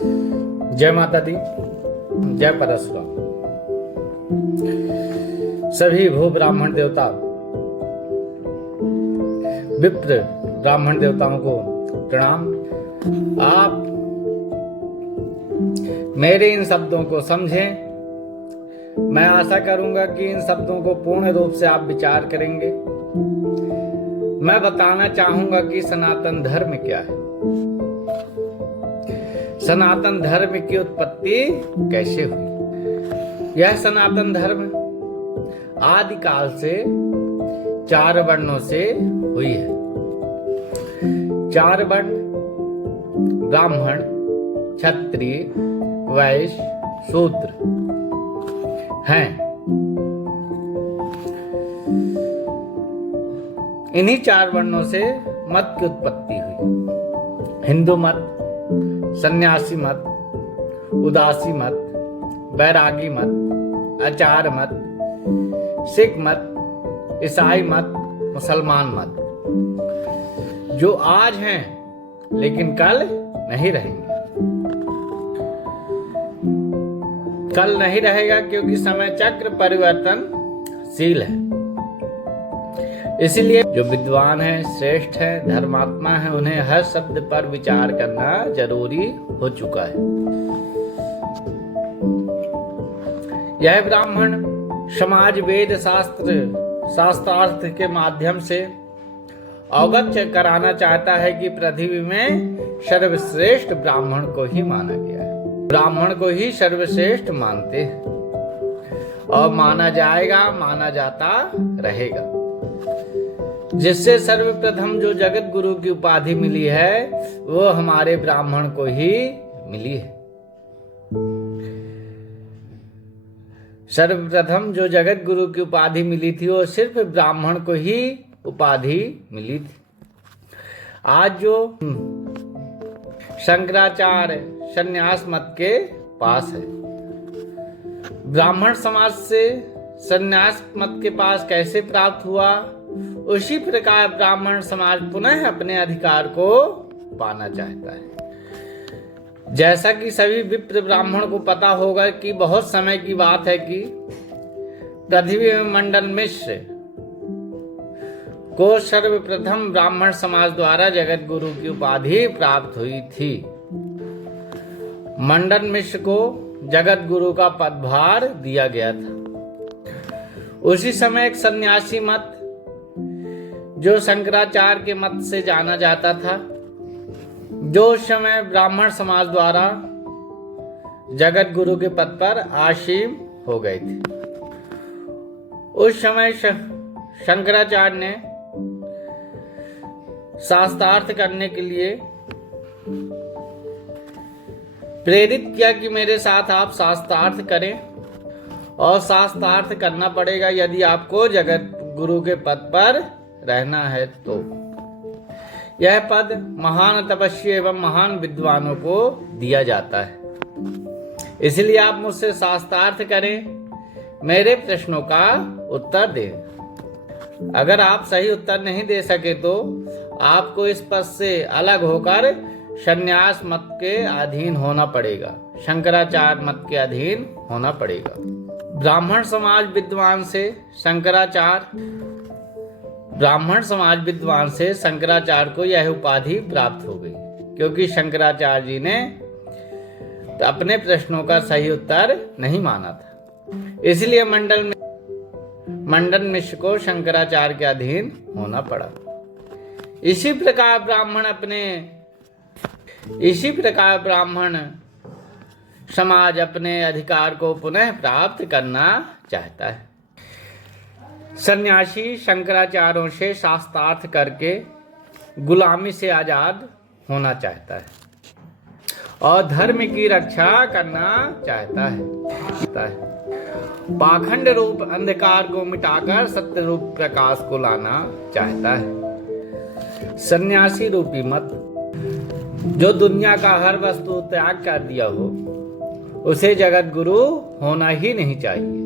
जय माता दी, जय परशुराम। सभी भू ब्राह्मण देवता, विप्र ब्राह्मण देवताओं को प्रणाम। आप मेरे इन शब्दों को समझें। मैं आशा करूंगा कि इन शब्दों को पूर्ण रूप से आप विचार करेंगे। मैं बताना चाहूंगा कि सनातन धर्म क्या है, सनातन धर्म की उत्पत्ति कैसे हुई। यह सनातन धर्म आदिकाल से 4 वर्णों से हुई है। 4 वर्ण ब्राह्मण, क्षत्रिय, वैश्य, शूद्र हैं। इन्हीं 4 वर्णों से मत की उत्पत्ति हुई। हिंदू मत, सन्यासी मत, उदासी मत, बैरागी मत, आचार मत, सिख मत, ईसाई मत, मुसलमान मत, जो आज हैं लेकिन कल नहीं रहेंगे। कल नहीं रहेगा क्योंकि समय चक्र परिवर्तनशील है। इसलिए जो विद्वान हैं, श्रेष्ठ हैं, धर्मात्मा हैं, उन्हें हर शब्द पर विचार करना जरूरी हो चुका है। यह ब्राह्मण समाज वेद शास्त्रार्थ के माध्यम से अवगत कराना चाहता है कि पृथ्वी में सर्वश्रेष्ठ ब्राह्मण को ही माना गया है। ब्राह्मण को ही सर्वश्रेष्ठ मानते हैं और माना जाएगा, माना जाता रहेगा। जिससे सर्वप्रथम जो जगत गुरु की उपाधि मिली है वो हमारे ब्राह्मण को ही मिली है। सर्वप्रथम जो जगत गुरु की उपाधि मिली थी वो सिर्फ ब्राह्मण को ही उपाधि मिली थी। आज जो शंकराचार्य संन्यास मत के पास है, ब्राह्मण समाज से संन्यास मत के पास कैसे प्राप्त हुआ, उसी प्रकार ब्राह्मण समाज पुनः अपने अधिकार को पाना चाहता है। जैसा कि सभी विप्र ब्राह्मण को पता होगा कि बहुत समय की बात है कि पृथ्वी में मंडन मिश्र को सर्वप्रथम ब्राह्मण समाज द्वारा जगत गुरु की उपाधि प्राप्त हुई थी। मंडन मिश्र को जगत गुरु का पदभार दिया गया था। उसी समय एक सन्यासी मत जो शंकराचार्य के मत से जाना जाता था, जो उस समय ब्राह्मण समाज द्वारा जगत गुरु के पद पर आसीन हो गए थे। उस समय शंकराचार्य ने शास्त्रार्थ करने के लिए प्रेरित किया कि मेरे साथ आप शास्त्रार्थ करें, और शास्त्रार्थ करना पड़ेगा यदि आपको जगत गुरु के पद पर रहना है तो। यह पद महान तपस्वी एवं महान विद्वानों को दिया जाता है। इसलिए आप मुझसे शास्त्रार्थ करें, मेरे प्रश्नों का उत्तर दें। अगर आप सही उत्तर नहीं दे सके तो आपको इस पद से अलग होकर संन्यास मत के अधीन होना पड़ेगा, शंकराचार्य मत के अधीन होना पड़ेगा। ब्राह्मण समाज विद्वान से शंकराचार्य को यह उपाधि प्राप्त हो गई, क्योंकि शंकराचार्य जी ने अपने प्रश्नों का सही उत्तर नहीं माना था। इसलिए मंडन मिश्र को शंकराचार्य के अधीन होना पड़ा। इसी प्रकार ब्राह्मण समाज अपने अधिकार को पुनः प्राप्त करना चाहता है। सन्यासी शंकराचार्यों से शास्त्रार्थ करके गुलामी से आजाद होना चाहता है और धर्म की रक्षा करना चाहता है। पाखंड रूप अंधकार को मिटाकर सत्य रूप प्रकाश को लाना चाहता है। सन्यासी रूपी मत जो दुनिया का हर वस्तु त्याग कर दिया हो, उसे जगत गुरु होना ही नहीं चाहिए।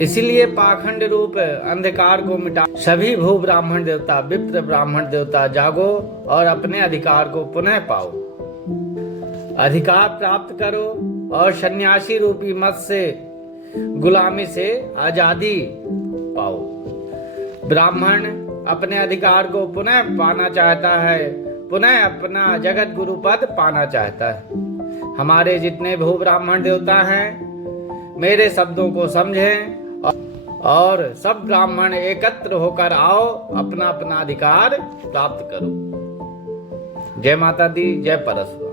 इसीलिए पाखंड रूप अंधकार को मिटा सभी भू ब्राह्मण देवता, विप्र ब्राह्मण देवता जागो और अपने अधिकार को पुनः पाओ। अधिकार प्राप्त करो और सन्यासी रूपी मत से, गुलामी से आजादी पाओ। ब्राह्मण अपने अधिकार को पुनः पाना चाहता है, पुनः अपना जगत गुरु पद पाना चाहता है। हमारे जितने भू ब्राह्मण देवता हैं, मेरे शब्दों को समझें और सब ब्राह्मण एकत्र होकर आओ, अपना अपना अधिकार प्राप्त करो। जय माता दी, जय परशुराम।